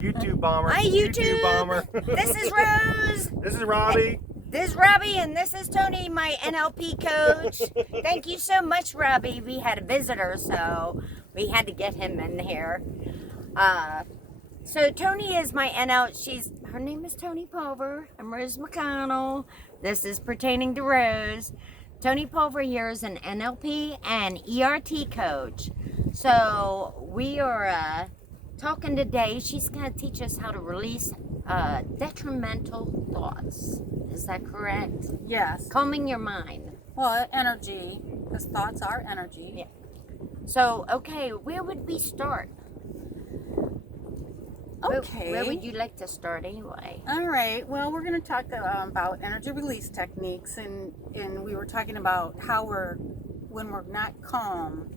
YouTube bomber. Hi, YouTube. bomber. This is Rose. This is Robbie. This is Robbie, and this is Tony, my NLP coach. Thank you so much, Robbie. We had a visitor, so we had to get him in here. So Tony is my her name is Tony Pulver. I'm Rose McConnell. This is pertaining to Rose. Tony Pulver here is an NLP and ERT coach. So we are talking today. She's going to teach us how to release detrimental thoughts. Is that correct? Yes. Calming your mind. Well, energy, because thoughts are energy. Yeah. So, okay, where would we start? Okay. Where would you like to start anyway? All right. Well, we're going to talk about energy release techniques, and we were talking about how when we're not calm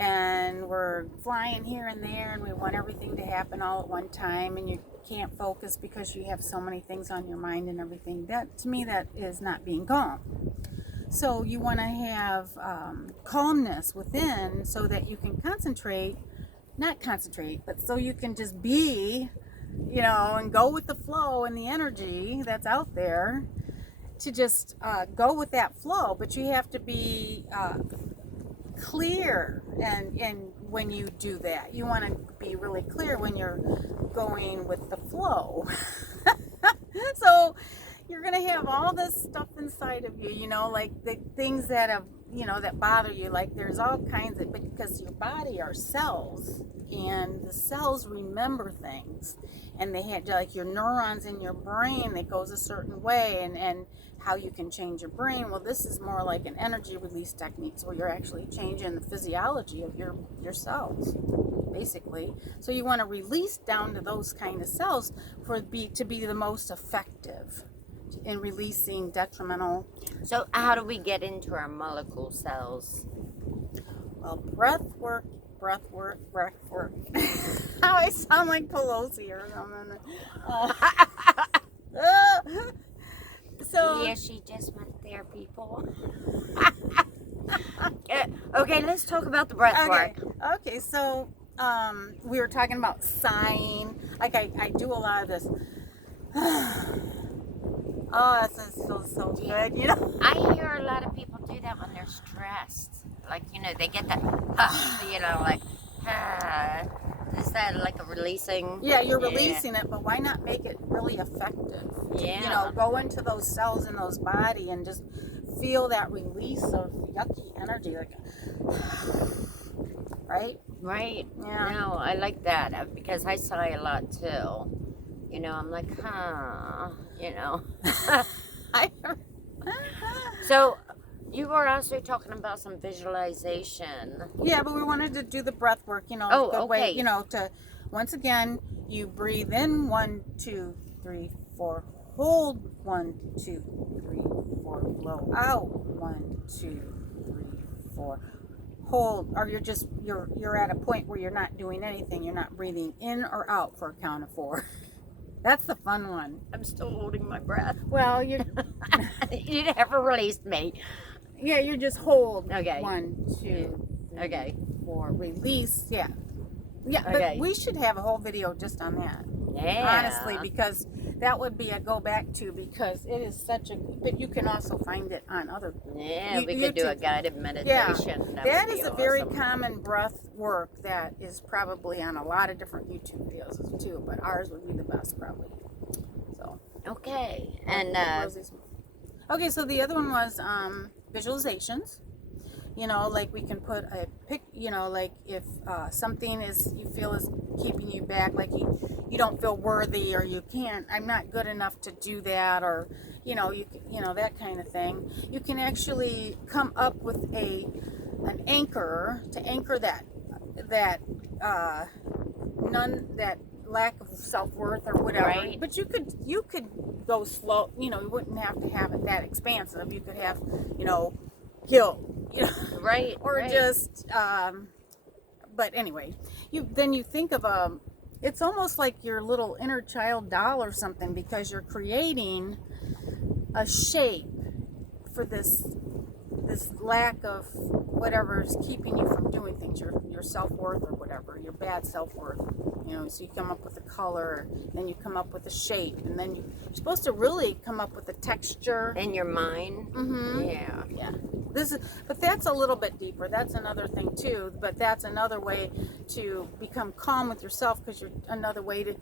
and we're flying here and there and we want everything to happen all at one time and you can't focus because you have so many things on your mind and everything. That, to me, that is not being calm. So you want to have calmness within so that you can but so you can just be, and go with the flow and the energy that's out there to just go with that flow. But you have to be clear, and when you do that, you want to be really clear when you're going with the flow. So you're going to have all this stuff inside of you, like the things that have, that bother you. Like there's all kinds of, because your body are cells, and the cells remember things, and they have like your neurons in your brain that goes a certain way, and how you can change your brain. Well, this is more like an energy release technique, where you're actually changing the physiology of your cells, basically. So you want to release down to those kind of cells to be the most effective in releasing detrimental. So how do we get into our molecule cells? Well, breath work. How I sound like Pelosi or something. So yeah, she just went there, people. Okay, let's talk about the breath work. Okay, so we were talking about sighing. Like I do a lot of this. Oh, this feels so good, I hear a lot of people do that when they're stressed. Like, they get that, is that like a releasing? Yeah, you're releasing it, but why not make it really effective? Yeah. Go into those cells in those body and just feel that release of yucky energy, like, right? Right. Yeah. No, I like that because I sigh a lot too. I'm like, So, you were also talking about some visualization. Yeah, but we wanted to do the breath work, Oh, the okay. way, to, once again, you breathe in 1, 2, 3, 4, hold 1, 2, 3, 4, blow out 1, 2, 3, 4, hold, or you're at a point where you're not doing anything. You're not breathing in or out for a count of 4. That's the fun one. I'm still holding my breath. Well, you never released me. Yeah, you just hold. Okay. 1, 2, 3, okay. 4. Release. Yeah. Yeah, okay. But we should have a whole video just on that. Yeah. Honestly, because that would be a go back to, because it is such a, but you can also find it on other. Yeah, we could do a guided meditation. Yeah, that is a very awesome. common breath work that is probably on a lot of different YouTube videos too, but ours would be the best probably. So. Okay, and okay, so the other one was visualizations. Like we can put a pic, like if something you feel is keeping you back, like you don't feel worthy, or you can't, I'm not good enough to do that, or that kind of thing. You can actually come up with an anchor to anchor that lack of self-worth or whatever. Right. But you could go slow, you wouldn't have to have it that expansive. You could have, guilt, right, or right. just but anyway, you think of it's almost like your little inner child doll or something, because you're creating a shape for this lack of whatever is keeping you from doing things, your self-worth or whatever, your bad self-worth, So you come up with a color, then you come up with a shape, and then you're supposed to really come up with a texture. In your mind? Mm-hmm. Yeah. Yeah. But that's a little bit deeper. That's another thing too. But that's another way to become calm with yourself, because you're another way to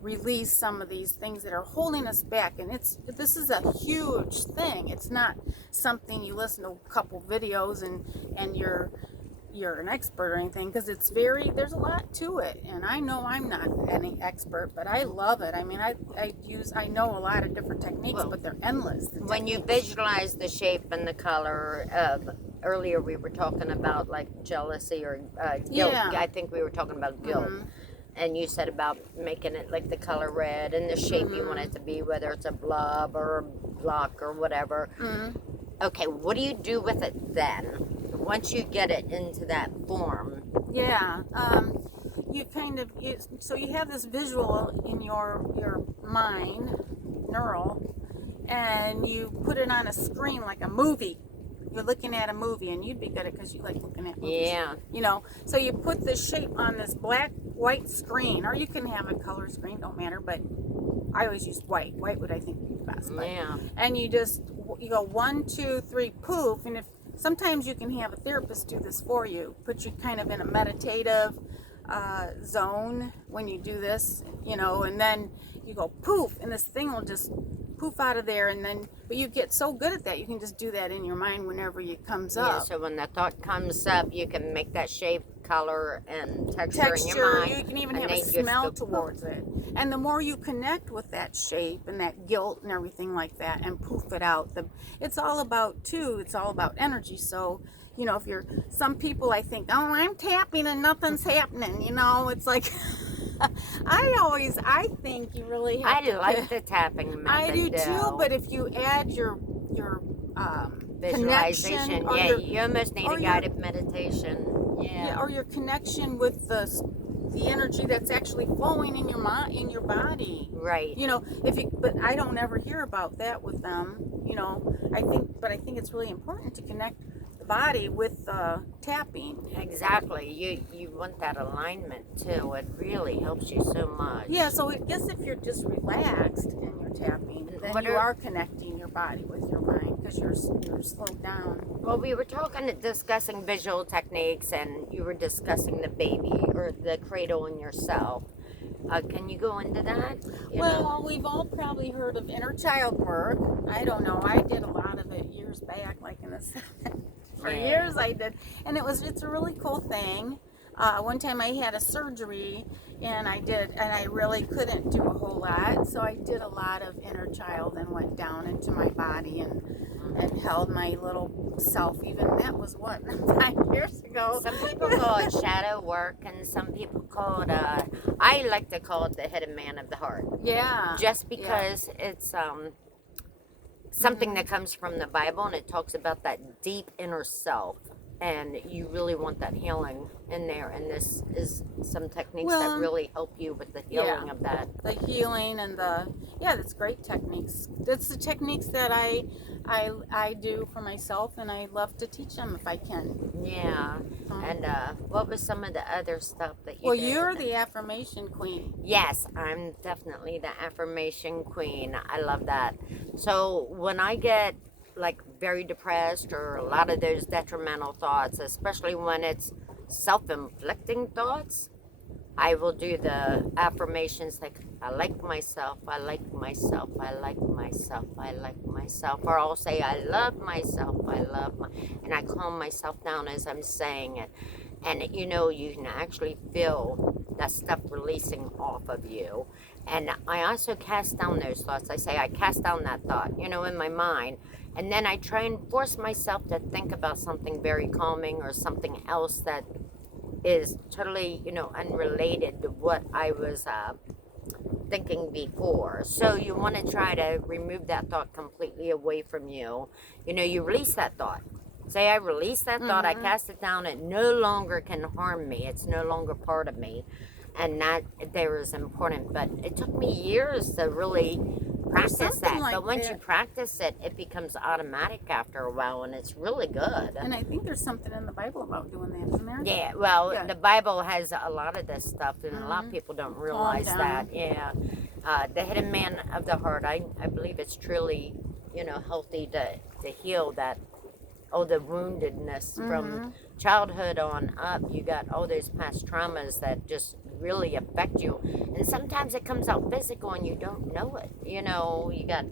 release some of these things that are holding us back. And this is a huge thing. It's not something you listen to a couple videos and you're an expert or anything, because there's a lot to it. And I know I'm not any expert, but I love it. I mean, I know a lot of different techniques, but they're endless. When you visualize the shape and the color of, earlier we were talking about like jealousy or guilt. Yeah. I think we were talking about guilt. Mm-hmm. And you said about making it like the color red and the shape you want it to be, whether it's a blob or a block or whatever. Mm-hmm. Okay, what do you do with it then? Once you get it into that form. Yeah. So you have this visual in your mind, neural, and you put it on a screen like a movie. You're looking at a movie, and you'd be good at it because you like looking at movies. Yeah. So you put the shape on this white screen, or you can have a color screen, don't matter, but I always use white. White would, I think, be the best. Yeah. And you go 1, 2, 3, poof, and sometimes you can have a therapist do this for you, put you kind of in a meditative zone when you do this, and then you go poof, and this thing will just poof out of there, but you get so good at that, you can just do that in your mind whenever it comes up. Yeah, so when the thought comes up, you can make that shape, color, and texture in your mind. You can even have a smell towards it. And the more you connect with that shape and that guilt and everything like that, and poof it out, it's all about energy. So, if some people, I think, oh, I'm tapping and nothing's happening, it's like, I think you really have to. I like the tapping method. I do too, but if you add your visualization, connection, you almost need a guided meditation. Yeah. Or your connection with the energy that's actually flowing in your mind, in your body. Right. But I don't ever hear about that with them. I think it's really important to connect the body with tapping. Exactly. You want that alignment too. It really helps you so much. Yeah. So I guess if you're just relaxed and you're tapping, then you are connecting your body with your mind, because you're slowed down. Well, we were discussing visual techniques, and you were discussing the baby or the cradle in yourself. Can you go into that? We've all probably heard of inner child work. I don't know. I did a lot of it years back, like in the 70s. For years I did. And it's a really cool thing. One time I had a surgery, and I really couldn't do a whole lot. So I did a lot of inner child and went down into my body and held my little self. Even that was 5 years ago. Some people call it shadow work, and some people call it, I like to call it the hidden man of the heart. Yeah. Just because it's something that comes from the Bible, and it talks about that deep inner self. And you really want that healing in there, and this is some techniques that really help you with the healing of that. The healing and that's great techniques. That's the techniques that I do for myself, and I love to teach them if I can. Yeah. And what was some of the other stuff that you did? Well, you're the affirmation queen. Yes, I'm definitely the affirmation queen. I love that. So when I get like very depressed, or a lot of those detrimental thoughts, especially when it's self-inflicting thoughts, I will do the affirmations like, I like myself, I like myself, I like myself, I like myself. Or I'll say, I love myself, and I calm myself down as I'm saying it. And you can actually feel that stuff releasing off of you. And I also cast down those thoughts. I say, I cast down that thought, in my mind. And then I try and force myself to think about something very calming, or something else that is totally, unrelated to what I was thinking before. So you want to try to remove that thought completely away from you. You release that thought. Say, I release that thought, I cast it down, it no longer can harm me. It's no longer part of me. And that there is important. But it took me years to really practice something that. like But once you that. practice it, it becomes automatic after a while, and it's really good. And I think there's something in the Bible about doing that, isn't there? Yeah, well, Yeah. the Bible has a lot of this stuff, and a lot of Mhm. people don't Calm realize down. that. Yeah, the hidden man of the heart. I believe it's truly, healthy to heal that. Oh, the woundedness from childhood on up. You got all those past traumas that just really affect you, and sometimes it comes out physical, and you don't know it. You got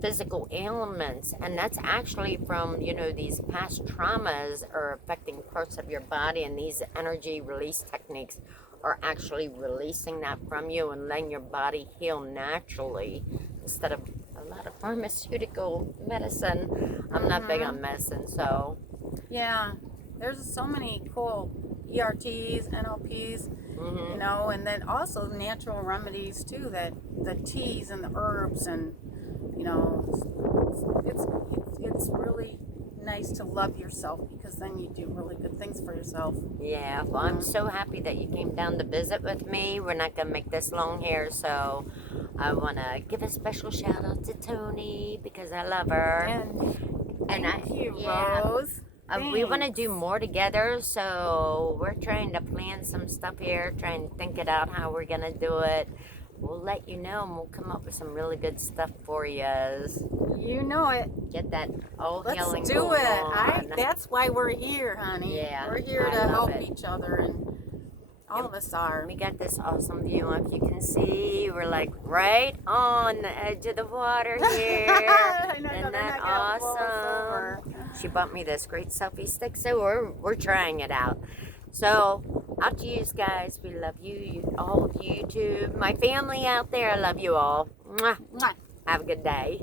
physical ailments, and that's actually from these past traumas are affecting parts of your body, and these energy release techniques are actually releasing that from you and letting your body heal naturally instead of a lot of pharmaceutical medicine. I'm not big on medicine, so Yeah, there's so many cool ERTs, NLPs, and then also natural remedies too. That the teas and the herbs, and it's really nice to love yourself, because then you do really good things for yourself. yeah. Well, I'm so happy that you came down to visit with me. We're not gonna make this long here, so I want to give a special shout out to Tony because I love her. And thank you, yeah. Rose. We want to Thanks. do more together, so we're trying to plan some stuff here, trying to think it out how we're gonna do it. We'll let you know, and we'll come up with some really good stuff for you. You know it. Get that all healing Let's do going it. on. That's why we're here, honey. Yeah, We're here I to love help it. each other, and all of us are. We got this awesome view. If you can see, we're like right on the edge of the water here. I know, Isn't they're that not gonna blow us over. awesome? She bought me this great selfie stick, so we're trying it out. So out to you guys. We love you, all of YouTube, my family out there. I love you all. Mwah. Mwah. Have a good day.